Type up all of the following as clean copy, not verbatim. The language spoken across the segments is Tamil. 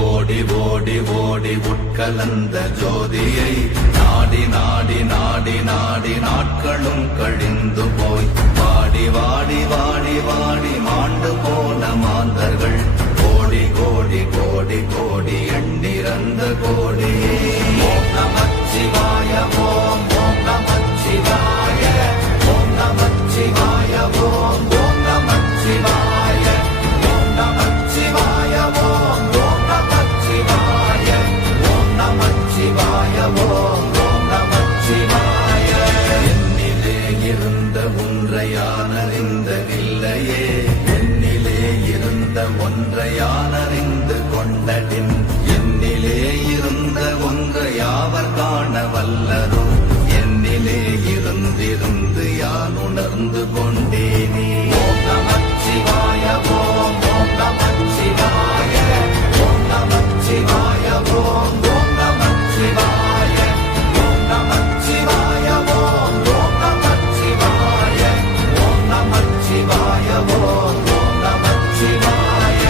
ஓடி ஓடி ஓடி உட்கலந்த ஜோதியை நாடி நாடி நாடி நாடி நாட்களும் கழிந்து போய் வாடி வாடி வாடி வாடி மாண்டு போன மாந்தர்கள் கோடி கோடி கோடி கோடி எண்ணிறந்த கோடியே. ஓம் நமச்சிவாய ஓம் ஓம் நமச்சிவாய ஓம் நமச்சிவாய ஓம் ஓம் நமச்சிவாய ஓம் நமச்சிவாய ஓம் ஓம் நமச்சிவாய ஓம் நமச்சிவாய ஓம் ஓம் நமச்சிவாய. என்னிலே இருந்த ஒன்றையானறிந்ததில்லையே என்னிலே இருந்த ஒன்றையானறிந்து கொண்டடின் என்னிலே இருந்த ஒன்றை யாவர் காண வல்லரோ என்னிலே இருந்திருந்து யான் உணர்ந்து கொண்டேனே. ஓம் நமச்சிவாய ஓம் ஓம் நமச்சிவாய ஓம் நமச்சிவாய ஓம் ஓம் நமச்சிவாய ஓம் நமச்சிவாய ஓம் ஓம் நமச்சிவாய ஓம் நமச்சிவாய ஓம் ஓம் நமச்சிவாய.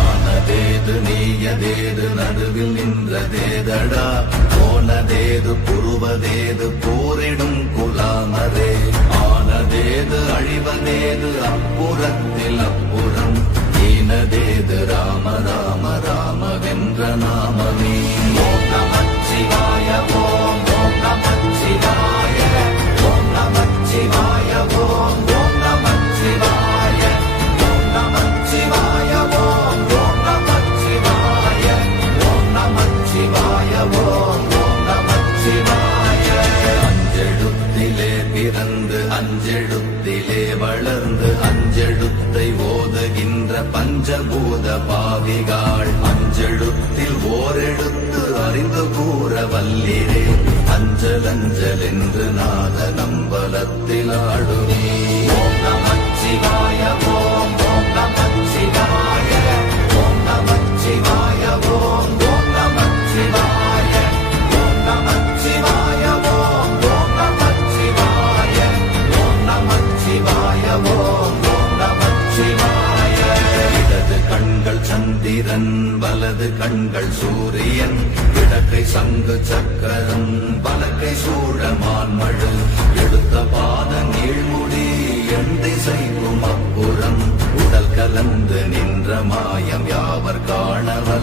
ஆனதேது நீயதேது நடுவில் நின்றதேதடா போனதேது புருவதேது போரிடும் குலாமரே ஆனதேது அழிவதேது அப்புறத்தில் அப்புறம் ஈனதேது ராம ராம ராமவென்ற நாமமே. ஓம் நமச்சிவாய ஓம் ஓம் நமச்சிவாய ஓம் நமச்சிவாய ஓம் ஓம் நமச்சிவாய ஓம் நமச்சிவாய ஓம் ஓம் நமச்சிவாய ஓம் நமச்சிவாய ஓம் ஓம் நமச்சிவாய. அஞ்செழுத்திலே பிறந்து அஞ்செழுத்திலே வளர்ந்து அஞ்செழுத்தை ஓதுகின்ற பஞ்சபூத பாவிகாள் அஞ்செழுத்தில் ஓரெழுத்து அறிந்து கூற வல்லிரே அஞ்சல் அஞ்சல் என்று நாத நம்பலத்தில் ஆடுமே. ஓம் நமச்சிவாய ஓம் ஓம் நமச்சிவாய ஓம் நமச்சிவாய ஓம் ஓம் நமச்சிவாய ஓம் நமச்சிவாய ஓம் ஓம் நமச்சிவாய ஓம் நமச்சிவாய ஓம் ஓம் நமச்சிவாய. இடது கண்கள் சந்திரன் வலது கண்கள் சூரியன் இடக்கை சங்கு சக்கரம் வலக்கை சூழமான்மழு எடுத்த பாத நீழ்முடி எண் திசைக்கும் அப்புறம் உடல் கலந்து நின்ற மாயம் யாவர் காணவர்